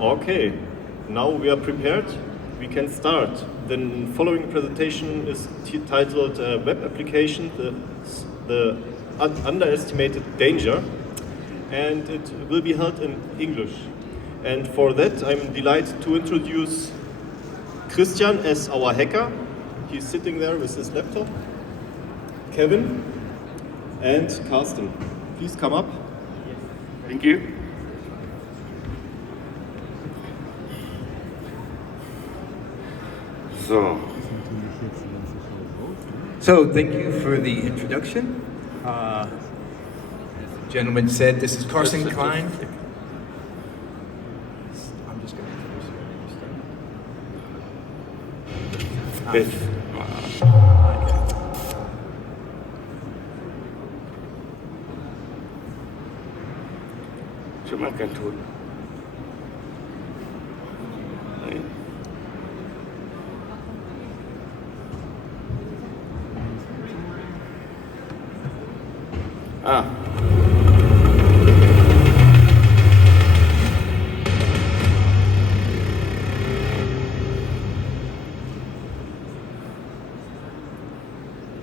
Okay, now we are prepared. We can start. The following presentation is titled Web Application, the Underestimated Danger, and it will be held in English. And for that, I'm delighted to introduce Christian as our hacker. He's sitting there with his laptop. Kevin and Carsten. Please come up. Thank you. So thank you for the introduction. As the gentleman said, this is Carsten Klein. I'm just going to introduce you. Man kann tun.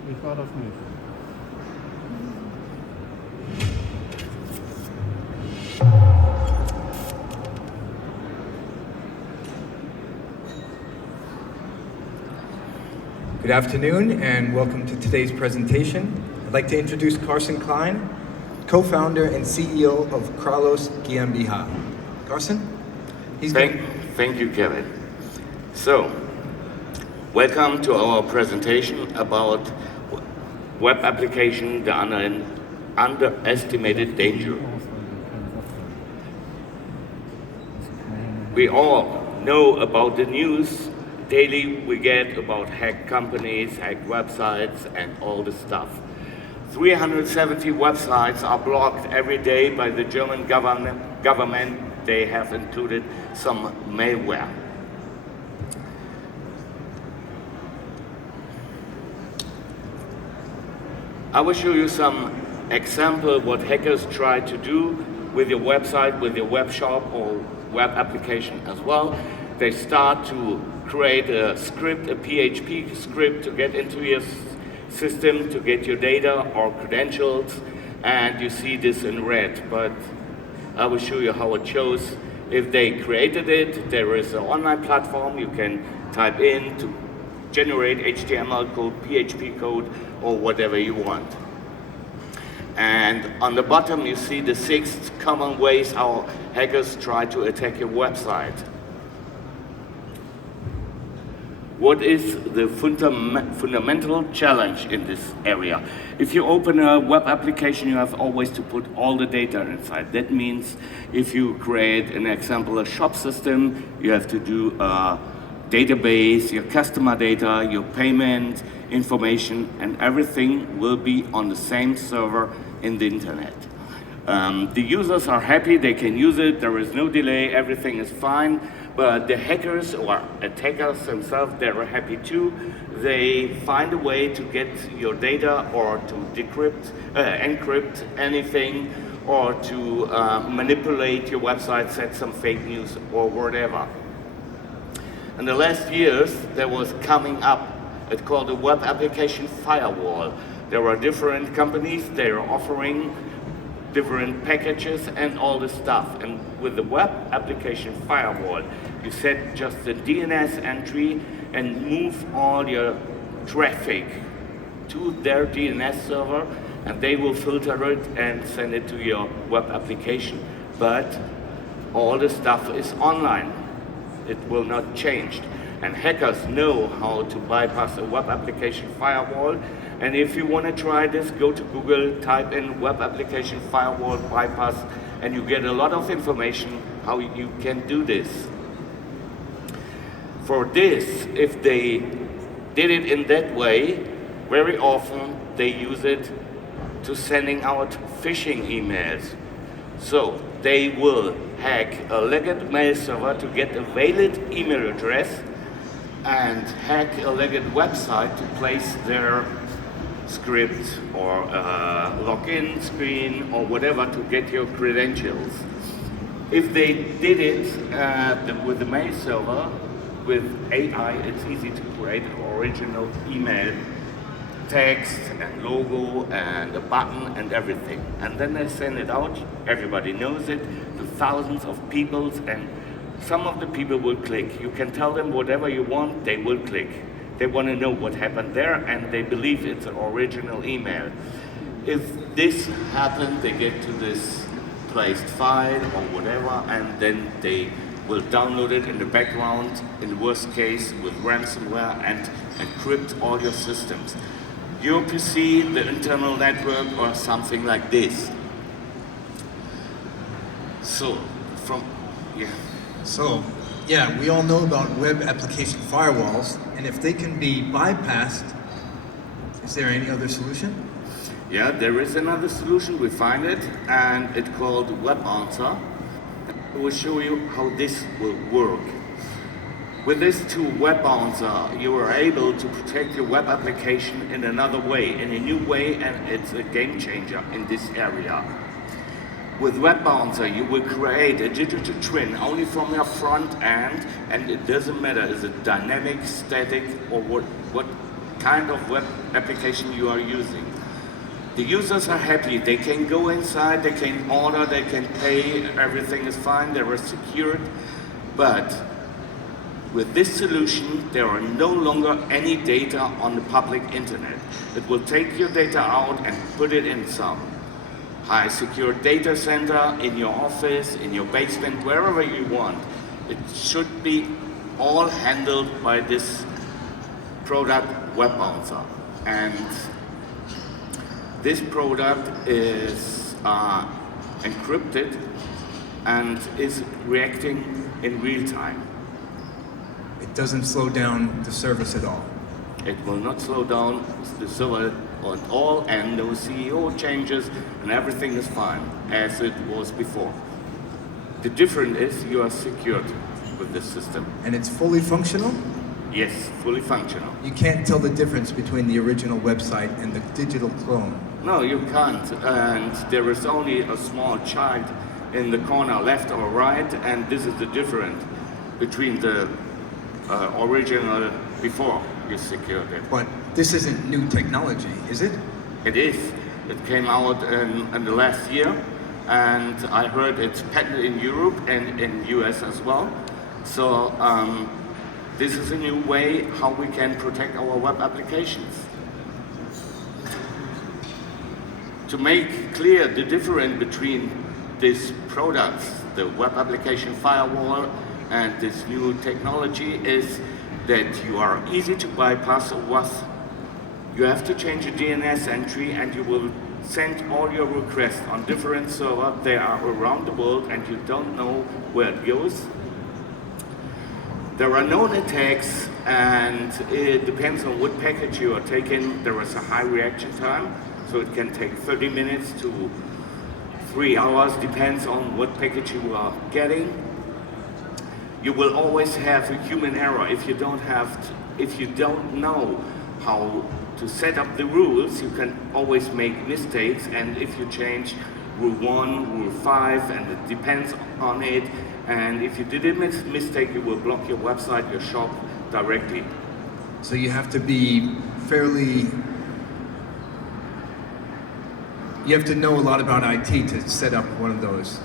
Ich war das nicht. Good afternoon and welcome to today's presentation. I'd like to introduce Carsten Klein, co-founder and CEO of Kralos GmbH. Carsten? Thank you, Kevin. So, welcome to our presentation about web application, the underestimated danger. We all know about the news. Daily we get about hacked companies, hacked websites, and all the stuff. 370 websites are blocked every day by the German government. They have included some malware. I will show you some example what hackers try to do with your website, with your web shop or web application as well. They start to create a script, a PHP script to get into your system, to get your data or credentials, and you see this in red. But I will show you how it shows. If they created it, there is an online platform you can type in to generate HTML code, PHP code, or whatever you want. And on the bottom you see the 6 common ways how hackers try to attack your website. What is the fundamental challenge in this area? If you open a web application, you have always to put all the data inside. That means if you create an example, a shop system, you have to do a database, your customer data, your payment information, and everything will be on the same server in the internet. The users are happy, they can use it, there is no delay, everything is fine. But the hackers or attackers themselves, they're happy too. They find a way to get your data or to encrypt anything, or to manipulate your website, set some fake news or whatever. In the last years, there was coming up, it's called a web application firewall. There are different companies, they're offering different packages and all this stuff. And with the web application firewall, you set just the DNS entry and move all your traffic to their DNS server, and they will filter it and send it to your web application. But all the stuff is online. It will not change. And hackers know how to bypass a web application firewall. And if you want to try this, go to Google, type in web application firewall bypass, and you get a lot of information how you can do this. For this, if they did it in that way, very often they use it to sending out phishing emails. So they will hack a legacy mail server to get a valid email address and hack a legacy website to place their script or login screen or whatever to get your credentials. If they did it with the mail server, with AI, it's easy to create an original email, text and logo and a button and everything. And then they send it out, everybody knows it, to thousands of people, and some of the people will click. You can tell them whatever you want, they will click. They want to know what happened there, and they believe it's an original email. If this happens, they get to this placed file or whatever, and then they will download it in the background, in the worst case with ransomware, and encrypt all your systems. Your PC, the internal network, or something like this. So, So, yeah, we all know about web application firewalls, and if they can be bypassed, is there any other solution? Yeah, there is another solution, we find it, and it's called Web Answer. I will show you how this will work. With this tool, Web Answer, you are able to protect your web application in another way, in a new way, and it's a game changer in this area. With Web Bouncer, you will create a digital twin only from your front end, and it doesn't matter is it dynamic, static, or what kind of web application you are using. The users are happy, they can go inside, they can order, they can pay, everything is fine, they are secured. But with this solution, there are no longer any data on the public internet. It will take your data out and put it in some high secure data center, in your office, in your basement, wherever you want. It should be all handled by this product, Web Bouncer. And this product is encrypted and is reacting in real time. It doesn't slow down the service at all. It will not slow down the server at all, and no CEO changes, and everything is fine as it was before. The difference is you are secured with this system. And it's fully functional? Yes, fully functional. You can't tell the difference between the original website and the digital clone. No, you can't, and there is only a small child in the corner left or right, and this is the difference between the original before you secured it. But this isn't new technology, is it? It is. It came out in the last year, and I heard it's patented in Europe and in US as well. So this is a new way how we can protect our web applications. To make clear the difference between these products, the web application firewall and this new technology, is that you are easy to bypass with. You have to change a DNS entry, and you will send all your requests on different servers. They are around the world, and you don't know where it goes. There are known attacks, and it depends on what package you are taking. There is a high reaction time, so it can take 30 minutes to 3 hours, depends on what package you are getting. You will always have a human error if you don't know how to set up the rules. You can always make mistakes, and if you change rule 1, rule 5, and it depends on it, and if you did a mistake, you will block your website, your shop directly. So you have to be you have to know a lot about IT to set up one of those.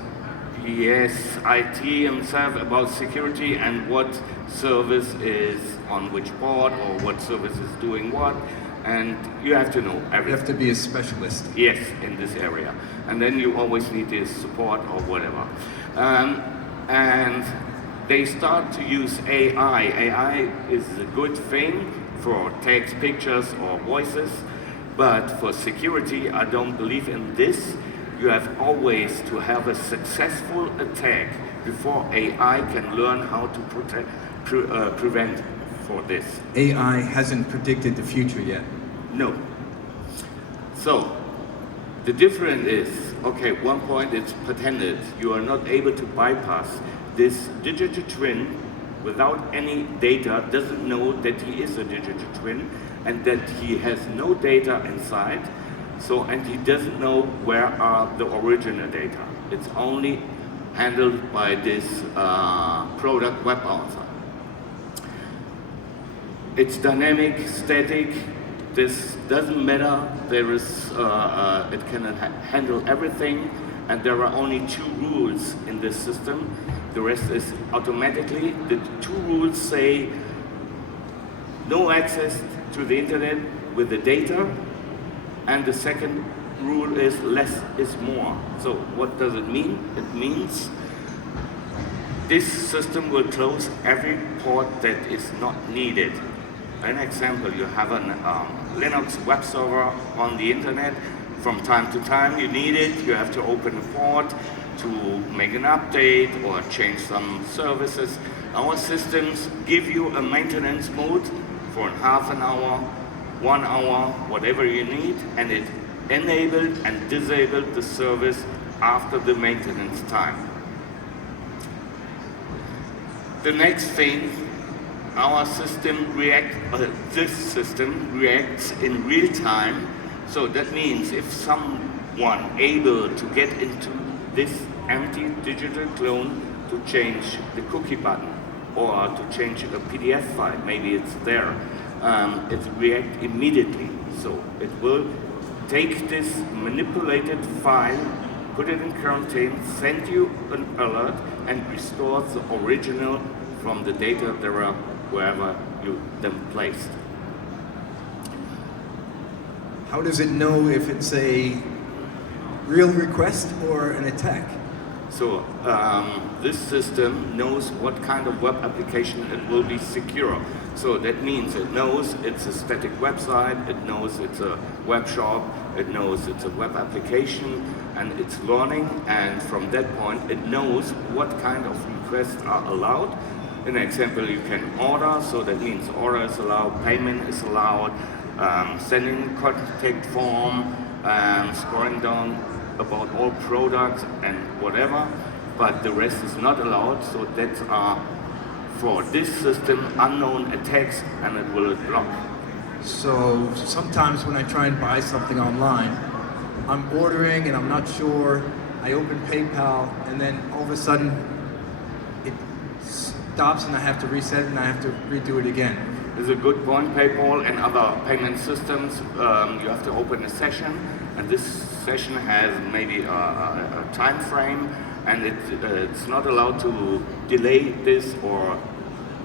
Yes, IT himself about security and what service is on which port or what service is doing what, and you have to know everything. You have to be a specialist. Yes, in this area. And then you always need this support or whatever. And they start to use AI. AI is a good thing for text, pictures, or voices, but for security, I don't believe in this. You have always to have a successful attack before AI can learn how to prevent for this. AI hasn't predicted the future yet. No. So, the difference is, okay, one point it's patented. You are not able to bypass this digital twin without any data, doesn't know that he is a digital twin and that he has no data inside. So, and he doesn't know where are the original data. It's only handled by this product web browser. It's dynamic, static. This doesn't matter. There is, it can handle everything, and there are only 2 rules in this system. The rest is automatically. The 2 rules say no access to the internet with the data, and the second rule is less is more. So what does it mean? It means this system will close every port that is not needed. An example, you have a Linux web server on the internet. From time to time you need it, you have to open a port to make an update or change some services. Our systems give you a maintenance mode for half an hour, 1 hour, whatever you need, and it enabled and disabled the service after the maintenance time. The next thing, our system this system reacts in real time. So that means if someone able to get into this empty digital clone to change the cookie button or to change a PDF file, maybe it's there, it reacts immediately. So it will take this manipulated file, put it in quarantine, send you an alert, and restore the original from the data there are wherever you them placed. How does it know if it's a real request or an attack? So this system knows what kind of web application it will be secure. So that means it knows it's a static website, it knows it's a web shop, it knows it's a web application, and it's learning, and from that point it knows what kind of requests are allowed. In example, you can order, so that means order is allowed, payment is allowed, sending contact form, scrolling down about all products and whatever, but the rest is not allowed. So that's for this system unknown attacks, and it will block. So sometimes when I try and buy something online, I'm ordering and I'm not sure, I open PayPal and then all of a sudden it stops and I have to reset it and I have to redo it again. It's a good point. PayPal and other payment systems, you have to open a session, and this session has maybe a time frame, and it's not allowed to delay this or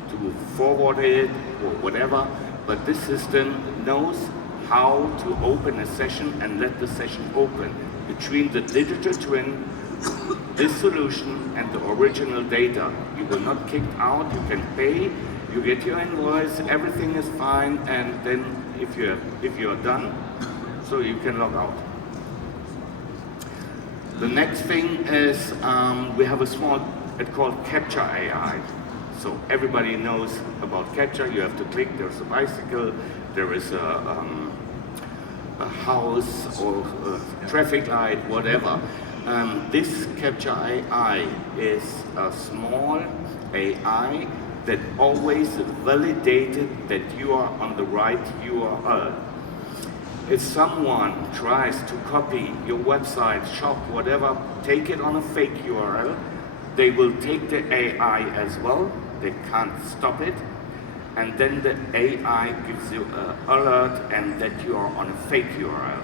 to forward it or whatever, but this system knows how to open a session and let the session open between the digital twin, this solution, and the original data. You will not kick out, you can pay, you get your invoice, everything is fine, and then if you're done, so you can log out. The next thing is we have a small, it's called Capture AI. So everybody knows about Capture. You have to click, there's a bicycle, there is a house or a traffic light, whatever. This Capture AI is a small AI that always validated that you are on the right URL. If someone tries to copy your website, shop, whatever, take it on a fake URL, they will take the AI as well. They can't stop it. And then the AI gives you an alert and that you are on a fake URL.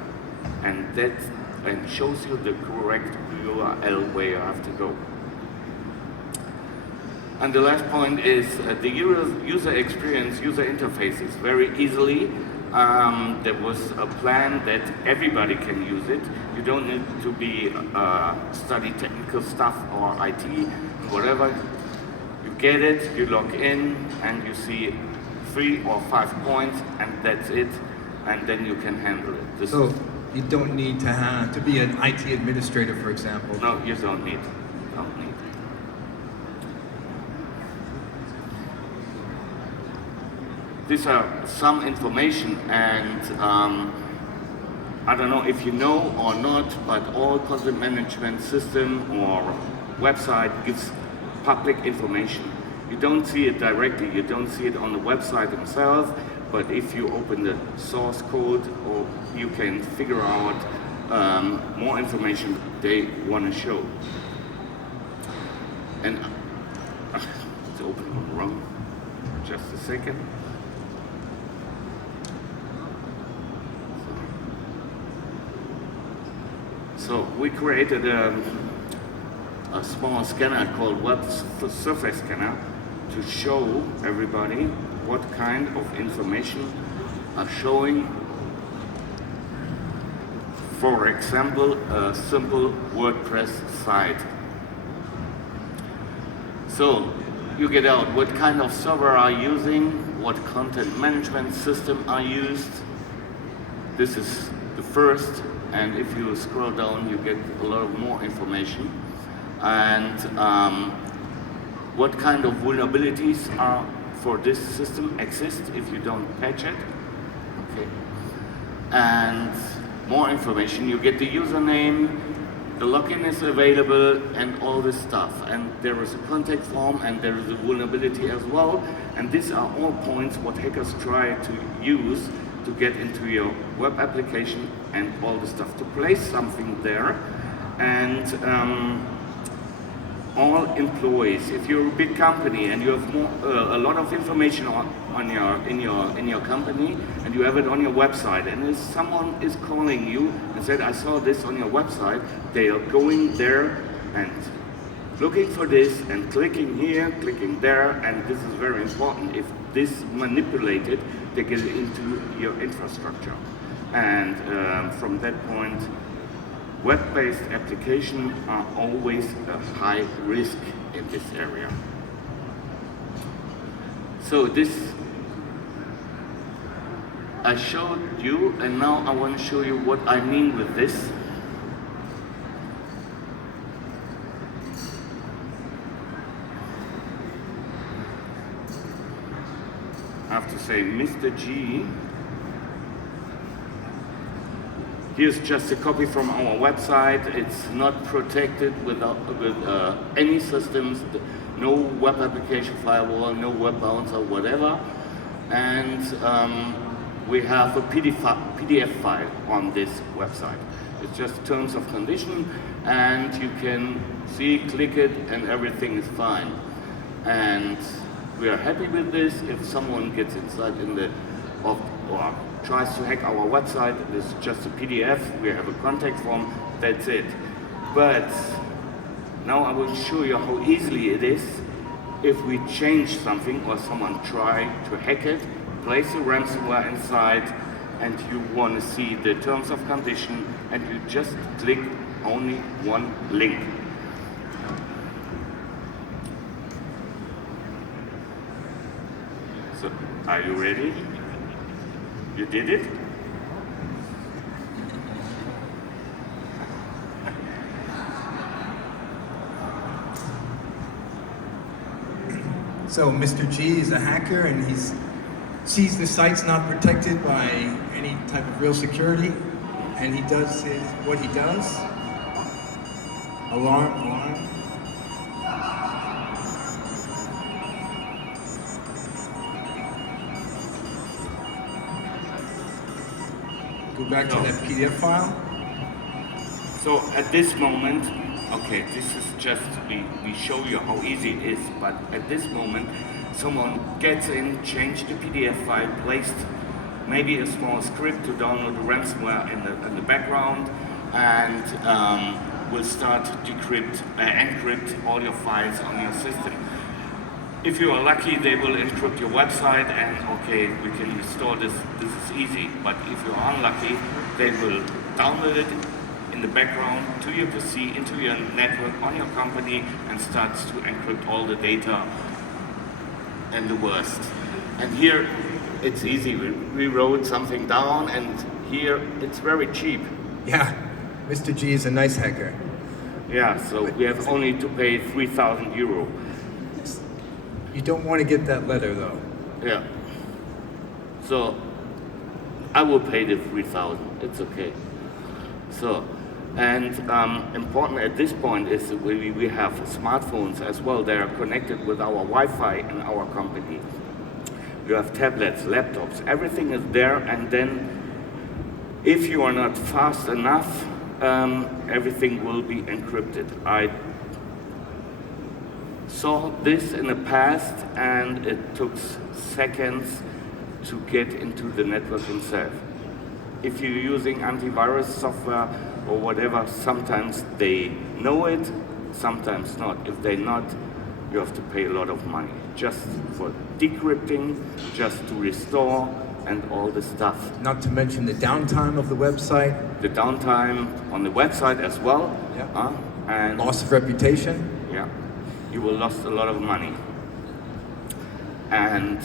And shows you the correct URL where you have to go. And the last point is the user experience, user interface is very easily. There was a plan that everybody can use it. You don't need to be study technical stuff or IT, whatever. You get it, you log in, and you see 3 or 5 points, and that's it. And then you can handle it. So you don't need to be an IT administrator, for example. No, you don't need. These are some information, and I don't know if you know or not, but all content management system or website gives public information. You don't see it directly, you don't see it on the website themselves, but if you open the source code, or you can figure out more information they want to show. And it's open wrong. Just a second. So we created a small scanner called Web Surface Scanner to show everybody what kind of information are showing. For example, a simple WordPress site. So you get out what kind of server are using, what content management system are used. This is the first, and if you scroll down, you get a lot of more information. And what kind of vulnerabilities are for this system exist if you don't patch it. Okay. And more information, you get the username, the login is available, and all this stuff. And there is a contact form, and there is a vulnerability as well. And these are all points what hackers try to use to get into your web application and all the stuff, to place something there. And all employees, if you're a big company and you have a lot of information in your company, and you have it on your website, and if someone is calling you and said, I saw this on your website, they are going there and looking for this and clicking here, clicking there, and this is very important. If this is manipulated, they get into your infrastructure. And from that point, web-based applications are always a high risk in this area. So this I showed you, and now I want to show you what I mean with this. I have to say, Mr. G. Here's just a copy from our website. It's not protected with any systems, no web application firewall, no web bouncer, whatever. And we have a PDF file on this website. It's just terms of condition, and you can see, click it, and everything is fine. And we are happy with this. If someone gets inside or tries to hack our website, it's just a PDF, we have a contact form, that's it. But now I will show you how easily it is if we change something or someone try to hack it, place a ransomware inside, and you want to see the terms of condition, and you just click only one link. So, are you ready? You did it? So Mr. G is a hacker, and he sees the site's not protected by any type of real security, and he does what he does. Alarm. Go back to that PDF file. So at this moment, okay, this is just, we show you how easy it is, but at this moment, someone gets in, changed the PDF file, placed maybe a small script to download the ransomware in the background, and will start to encrypt all your files on your system. If you are lucky, they will encrypt your website, and okay, we can restore this. This is easy. But if you're unlucky, they will download it in the background to your PC, into your network on your company, and starts to encrypt all the data. And the worst. And here, it's easy. We wrote something down, and here it's very cheap. Yeah, Mr. G is a nice hacker. Yeah, so we have only to pay 3,000 euro. You don't want to get that letter, though. Yeah. So I will pay the 3,000. It's okay. So, and important at this point is that we have smartphones as well. They are connected with our Wi-Fi in our company. You have tablets, laptops, everything is there. And then, if you are not fast enough, everything will be encrypted. saw this in the past, and it took seconds to get into the network itself. If you're using antivirus software or whatever, sometimes they know it, sometimes not. If they're not, you have to pay a lot of money just for decrypting, just to restore, and all the stuff. Not to mention the downtime of the website, The downtime on the website as well, Yeah. and loss of reputation. yeah, you will lost a lot of money. And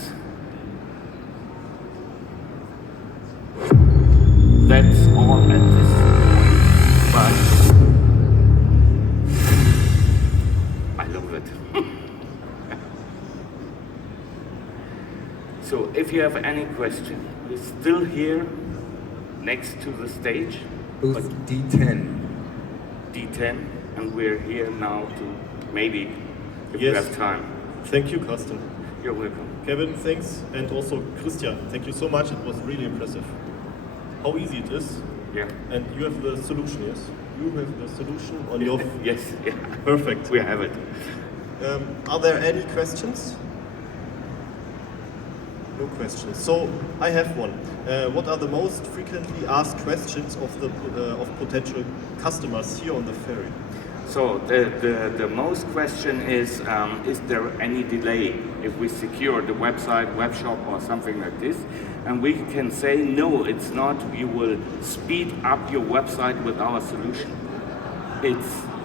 that's all at this point, but I love it. So if you have any question, we're still here next to the stage, Booth D10. D10, and we're here now to maybe, if you Yes. have time. Thank you, Carsten. You're welcome. Kevin, thanks. And also Christian, thank you so much. It was really impressive. How easy it is. Yeah. And you have the solution, yes? You have the solution on your... Yes, yeah. Perfect. We have it. Are there any questions? No questions. So I have one. What are the most frequently asked questions of potential customers here on the ferry? So the most question is there any delay if we secure the website, web shop, or something like this? And we can say, no, it's not. You will speed up your website with our solution.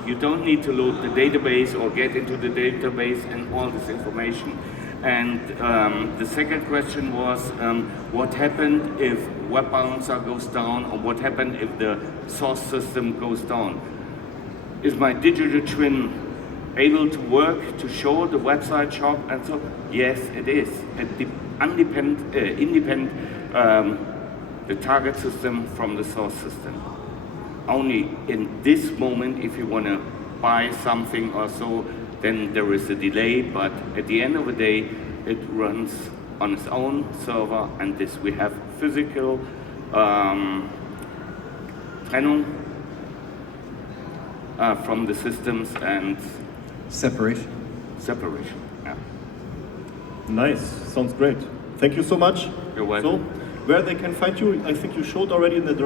You don't need to load the database or get into the database and all this information. And the second question was, what happened if web balancer goes down, or what happened if the source system goes down? Is my digital twin able to work to show the website shop? And so, yes, it is. Independent the target system from the source system. Only in this moment, if you want to buy something or so, then there is a delay, but at the end of the day, it runs on its own server, and this we have physical Trennung from the systems and Separation. separation. Yeah. Nice. Sounds great. Thank you so much. You're welcome. So, where they can find you, I think you showed already in the